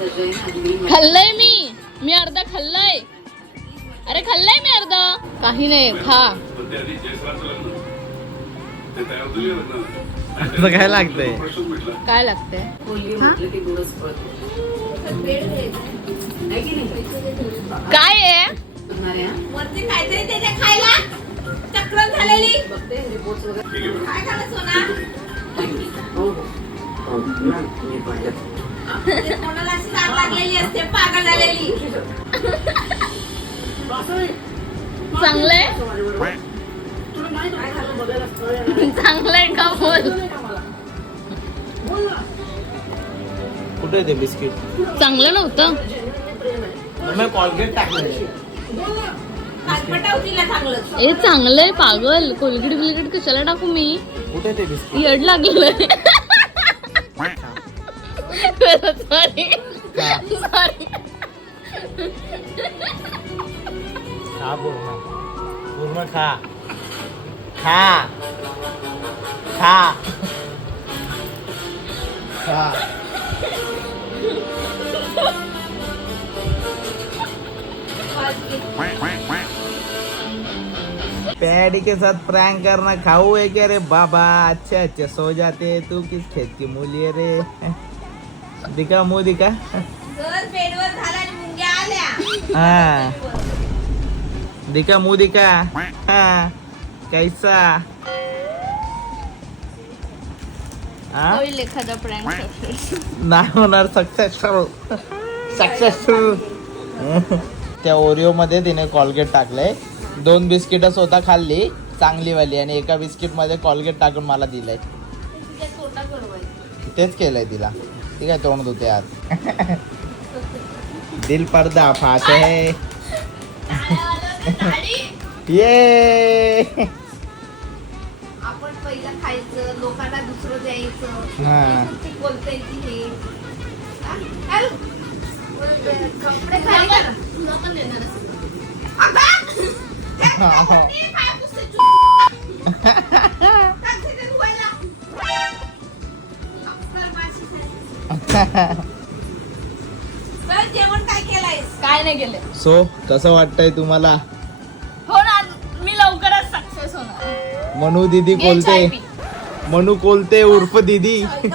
खाल्लंय मी अर्धा खाल्लंय. अरे खाल्लंय मी अर्धा. काही नाही खा. काय लागतंय? काय लागतंय? काय आहे? वरती काहीतरी त्याच्या खायला चक्र झालेली. काय खाल्लं सोना? कोणाला अशी जाग लागलेली असते पागल झालेली. चांगलंय चांगलंय का बोल. कुठे ते बिस्किट? चांगलं नव्हतं. मी कॉलगेट टाकलं. कालपटाव तिला चांगलं. ए चांगलंय पागल. कोलगेट बिलगेट कशाला टाकू मी? कुठे ते बिस्किट? येड लागलंय. Sorry sorry. खा पूर्ण पूर्ण खा खा खा खा. पैडी के साथ प्रैंक करना खाऊ है क्या रे बाबा? अच्छा अच्छा सो जाते तू किस खेत की मूली है रे? दिखा मुंह दिखा. घर बेडवर झाला आणि मुंग्या आल्या. हाँ दिखा मुंह दिखा. हाँ कैसा? हाँ होईल एखादा प्रँक. नाही होणार. Successful successful. त्या ओरिओ मध्ये तिने कॉलगेट टाकलंय. 2 बिस्किट स्वतः खाल्ली चांगली वाली आणि एका बिस्किट मध्ये कॉलगेट टाकून मला दिलंय. तेच केलंय तिला. ती काय तोंड धुते आज. दिल पर्दा फाश है. ये आपण पहिलं खायचं लोकांना दुसरं द्यायचं. हा. तुमची बोलता येते हे. हा? कपडे खाली करा. जेवण काय केलंय? काय नाही केलं. सो कसं वाटतंय तुम्हाला? हो ना मी लवकरच सक्सेस होणार. मनू दीदी घे चाय कोलते. पी. मनू कोलते उर्फ दीदी. चल,